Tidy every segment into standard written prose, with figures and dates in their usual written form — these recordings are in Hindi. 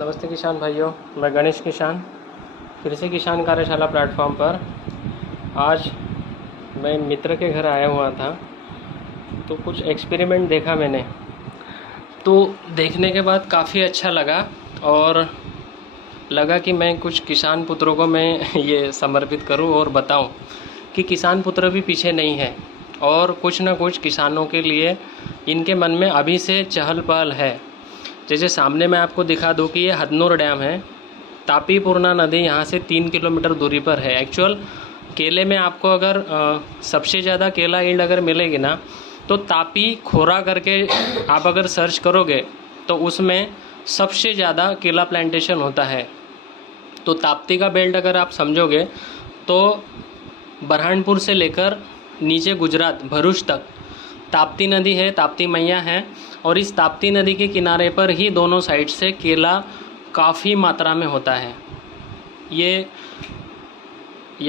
नमस्ते किसान भाइयों, मैं गणेश किसान फिर से किसान कार्यशाला प्लेटफॉर्म पर। आज मैं मित्र के घर आया हुआ था तो कुछ एक्सपेरिमेंट देखा मैंने। तो देखने के बाद काफ़ी अच्छा लगा और लगा कि मैं कुछ किसान पुत्रों को मैं ये समर्पित करूं और बताऊं कि किसान पुत्र भी पीछे नहीं है और कुछ ना कुछ किसानों के लिए इनके मन में अभी से चहल पहल है। जैसे सामने मैं आपको दिखा दूं कि ये हथनूर डैम है। तापी पूर्णा नदी यहाँ से 3 किलोमीटर दूरी पर है। एक्चुअल केले में आपको अगर सबसे ज़्यादा केला ईल्ड अगर मिलेगी ना तो तापी खोरा करके आप अगर सर्च करोगे तो उसमें सबसे ज़्यादा केला प्लांटेशन होता है। तो ताप्ती का बेल्ट अगर आप समझोगे तो बरहानपुर से लेकर नीचे गुजरात भरूच तक ताप्ती नदी है, ताप्ती मैया है और इस ताप्ती नदी के किनारे पर ही दोनों साइड से केला काफ़ी मात्रा में होता है। ये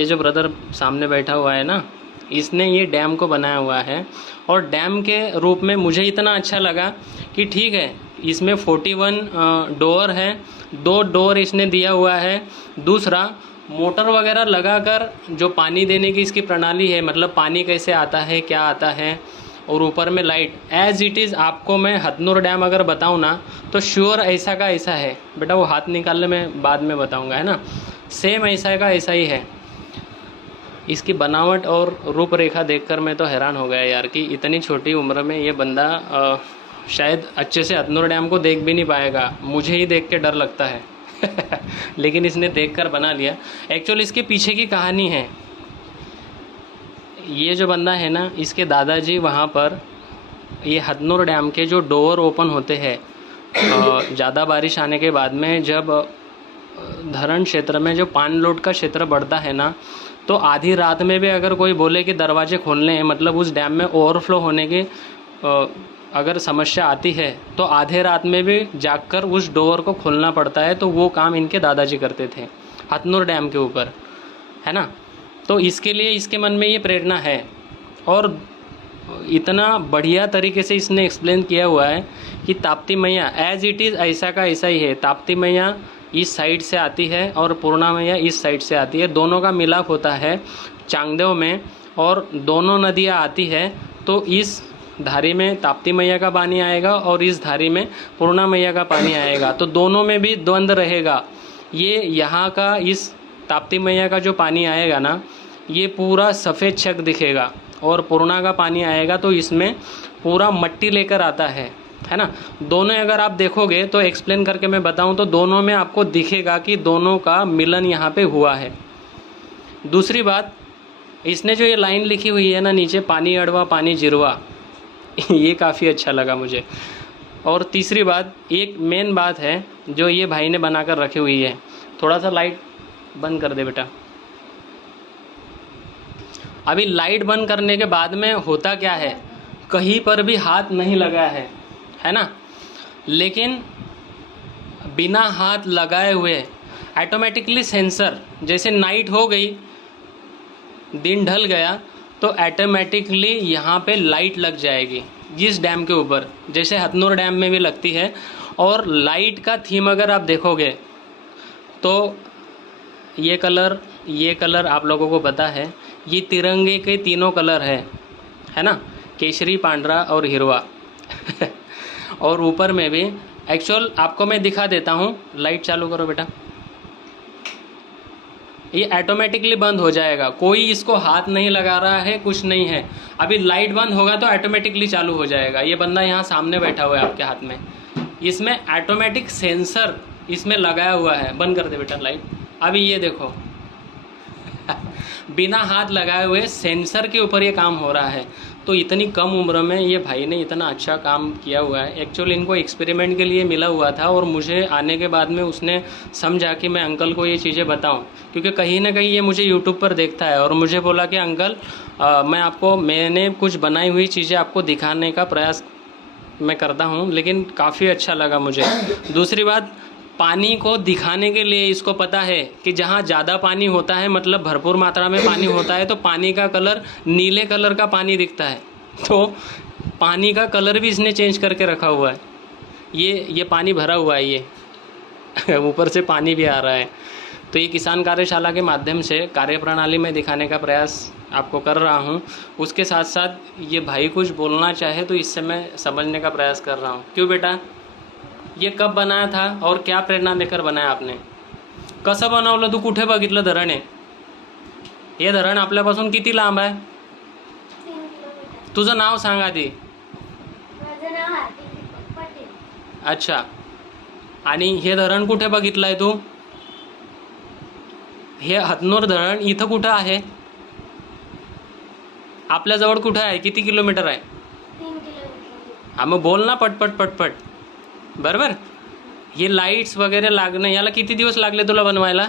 जो ब्रदर सामने बैठा हुआ है ना, इसने ये डैम को बनाया हुआ है और डैम के रूप में मुझे इतना अच्छा लगा कि ठीक है, इसमें 41 डोर है, 2 डोर इसने दिया हुआ है। दूसरा, मोटर वगैरह लगाकर जो पानी देने की इसकी प्रणाली है, मतलब पानी कैसे आता है, क्या आता है, और ऊपर में लाइट एज इट इज़। आपको मैं हथनूर डैम अगर बताऊँ ना तो श्योर ऐसा का ऐसा है बेटा, वो हाथ निकालने में बाद में बताऊँगा, है ना। सेम ऐसा का ऐसा ही है। इसकी बनावट और रूपरेखा देखकर मैं तो हैरान हो गया यार कि इतनी छोटी उम्र में ये बंदा शायद अच्छे से हथनूर डैम को देख भी नहीं पाएगा। मुझे ही देख के डर लगता है लेकिन इसने देखकर बना लिया। एक्चुअली इसके पीछे की कहानी है। ये जो बंदा है ना, इसके दादाजी वहाँ पर ये हथनूर डैम के जो डोर ओपन होते हैं ज़्यादा बारिश आने के बाद में, जब धरण क्षेत्र में जो पान लोड का क्षेत्र बढ़ता है ना, तो आधी रात में भी अगर कोई बोले कि दरवाजे खोलने हैं, मतलब उस डैम में ओवरफ्लो होने की अगर समस्या आती है तो आधे रात में भी जागकर उस डोर को खोलना पड़ता है। तो वो काम इनके दादाजी करते थे हथनूर डैम के ऊपर, है ना। तो इसके लिए इसके मन में ये प्रेरणा है और इतना बढ़िया तरीके से इसने एक्सप्लेन किया हुआ है कि ताप्ती मैया एज इट इज़ ऐसा का ऐसा ही है। ताप्ती मैया इस साइड से आती है और पूर्णा मैया इस साइड से आती है। दोनों का मिलाप होता है चांगदेव में और दोनों नदियाँ आती है। तो इस धारी में ताप्ती मैया का पानी आएगा और इस धारी में पूर्णा मैया का पानी आएगा। तो दोनों में भी द्वंद्व रहेगा। ये यहाँ का इस ताप्ती मैया का जो पानी आएगा ना, ये पूरा सफ़ेद छक दिखेगा और पूर्णा का पानी आएगा तो इसमें पूरा मट्टी लेकर आता है ना। दोनों अगर आप देखोगे तो एक्सप्लेन करके मैं बताऊं तो दोनों में आपको दिखेगा कि दोनों का मिलन यहाँ पे हुआ है। दूसरी बात, इसने जो ये लाइन लिखी हुई है ना नीचे, पानी अड़वा पानी जिरवा, ये काफ़ी अच्छा लगा मुझे। और तीसरी बात, एक मेन बात है जो ये भाई ने बनाकर रखी हुई है। थोड़ा सा लाइट बंद कर दे बेटा। अभी लाइट बंद करने के बाद में होता क्या है, कहीं पर भी हाथ नहीं लगा है ना, लेकिन बिना हाथ लगाए हुए ऑटोमेटिकली सेंसर, जैसे नाइट हो गई, दिन ढल गया, तो ऑटोमेटिकली यहाँ पे लाइट लग जाएगी जिस डैम के ऊपर, जैसे हथनूर डैम में भी लगती है। और लाइट का थीम अगर आप देखोगे तो ये कलर आप लोगों को पता है, ये तिरंगे के तीनों कलर है ना, केसरी, पांडरा और हिरवा और ऊपर में भी। एक्चुअल आपको मैं दिखा देता हूँ, लाइट चालू करो बेटा। ये ऑटोमेटिकली बंद हो जाएगा, कोई इसको हाथ नहीं लगा रहा है, कुछ नहीं है। अभी लाइट बंद होगा तो ऑटोमेटिकली चालू हो जाएगा। ये बंदा यहाँ सामने बैठा हुआ है आपके हाथ में, इसमें ऑटोमेटिक सेंसर इसमें लगाया हुआ है। बंद कर दे बेटा लाइट। अभी ये देखो बिना हाथ लगाए हुए सेंसर के ऊपर ये काम हो रहा है। तो इतनी कम उम्र में ये भाई ने इतना अच्छा काम किया हुआ है। एक्चुअली इनको एक्सपेरिमेंट के लिए मिला हुआ था और मुझे आने के बाद में उसने समझा कि मैं अंकल को ये चीज़ें बताऊं, क्योंकि कहीं ना कहीं ये मुझे यूट्यूब पर देखता है और मुझे बोला कि अंकल मैंने कुछ बनाई हुई चीज़ें आपको दिखाने का प्रयास मैं करता हूँ, लेकिन काफ़ी अच्छा लगा मुझे। दूसरी बात, पानी को दिखाने के लिए इसको पता है कि जहाँ ज़्यादा पानी होता है, मतलब भरपूर मात्रा में पानी होता है, तो पानी का कलर नीले कलर का पानी दिखता है। तो पानी का कलर भी इसने चेंज करके रखा हुआ है। ये पानी भरा हुआ है ये ऊपर से पानी भी आ रहा है। तो ये किसान कार्यशाला के माध्यम से कार्यप्रणाली में दिखाने का प्रयास आपको कर रहा हूँ। उसके साथ साथ ये भाई कुछ बोलना चाहे तो इससे मैं समझने का प्रयास कर रहा हूँ। क्यों बेटा, ये कब बनाया था और क्या प्रेरणा लेकर बनाया आपने? कसं बनवलं तू? कुठे बघितलं धरण आहे? हे धरण आपल्यापासून किती लांब आहे? 3 किलोमीटर. तुझं नाव सांग आधी. माझं नाव हार्दिक दीपक पाटील. अच्छा, आणि हे धरण कुठे बघितलं आहे तू? हे हतनूर धरण इथं कुठं आहे? आपल्याजवळ कुठं आहे? किती किलोमीटर आहे? 3 किलोमीटर. हा, मग बोल ना पटपट पटपट. बरोबर. हे लाईट्स वगैरे लागणं याला किती दिवस लागले तुला बनवायला?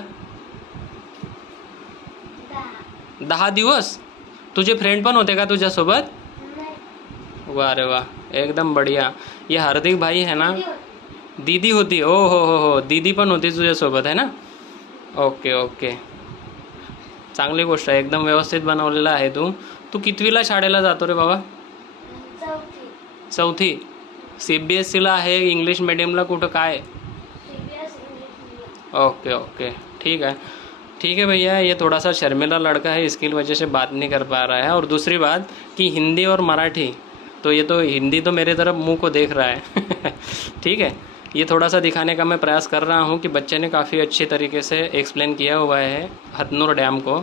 10 दिवस. तुझे फ्रेंड पण होते का तुझ्यासोबत? नाही. वाह रे वाह, एकदम बढ़िया. ये हार्दिक भाई है ना? दीदी होती? ओ हो, दीदी पण होती तुझ्यासोबत है ना? ओके ओके, चांगली गोष्ट आहे. एकदम व्यवस्थित बनवलेलं आहे तू. तू कितवीला शाळेला जातो रे बाबा? 4थी. CBSEला आहे, इंग्लिश मीडियमला, कुठं काय? CBS English medium. Okay okay, ठीक है भैया. ये थोड़ा सा शर्मिला लड़का है, इसकी वजह से बात नहीं कर पा रहा है. और दूसरी बात कि हिंदी और मराठी, तो ये तो हिंदी तो मेरे तरफ मुंह को देख रहा है. ठीक है, ये थोड़ा सा दिखाने का मैं प्रयास कर रहा हूँ कि बच्चे ने काफ़ी अच्छे तरीके से एक्सप्लेन किया हुआ है हथनूर डैम को,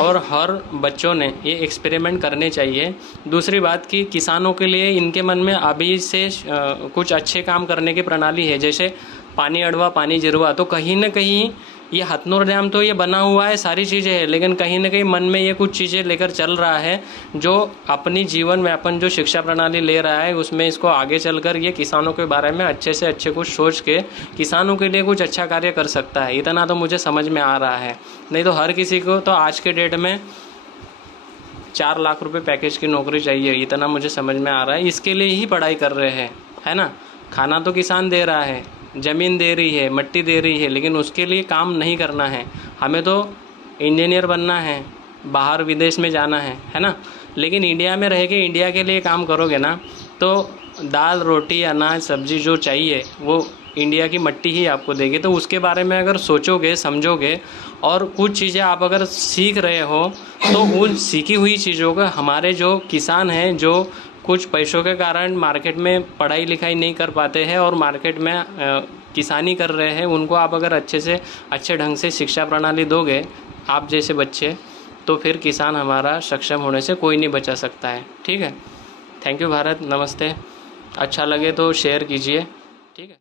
और हर बच्चों ने ये एक्सपेरिमेंट करने चाहिए. दूसरी बात कि किसानों के लिए इनके मन में अभी से कुछ अच्छे काम करने की प्रणाली है, जैसे पानी अड़वा पानी जिरवा. तो कहीं ना कहीं ये हथनूर डैम तो ये बना हुआ है, सारी चीज़ें हैं, लेकिन कहीं ना कहीं मन में ये कुछ चीज़ें लेकर चल रहा है जो अपनी जीवन में अपन जो शिक्षा प्रणाली ले रहा है उसमें इसको आगे चलकर ये किसानों के बारे में अच्छे से अच्छे कुछ सोच के किसानों के लिए कुछ अच्छा कार्य कर सकता है. इतना तो मुझे समझ में आ रहा है. नहीं तो हर किसी को तो आज के डेट में 4 लाख रुपए पैकेज की नौकरी चाहिए, इतना मुझे समझ में आ रहा है. इसके लिए ही पढ़ाई कर रहे हैं, है ना? खाना तो किसान दे रहा है, ज़मीन दे रही है, मिट्टी दे रही है, लेकिन उसके लिए काम नहीं करना है. हमें तो इंजीनियर बनना है, बाहर विदेश में जाना है ना? लेकिन इंडिया में रह के इंडिया के लिए काम करोगे ना, तो दाल रोटी अनाज सब्जी जो चाहिए वो इंडिया की मिट्टी ही आपको देगी. तो उसके बारे में अगर सोचोगे, समझोगे और कुछ चीज़ें आप अगर सीख रहे हो, तो उन सीखी हुई चीज़ों का हमारे जो किसान हैं, जो कुछ पैसों के कारण मार्केट में पढ़ाई लिखाई नहीं कर पाते हैं और मार्केट में किसानी कर रहे हैं, उनको आप अगर अच्छे ढंग से शिक्षा प्रणाली दोगे, आप जैसे बच्चे, तो फिर किसान हमारा सक्षम होने से कोई नहीं बचा सकता है. ठीक है. Thank you Bharat. नमस्ते. अच्छा लगे तो शेयर कीजिए. ठीक है.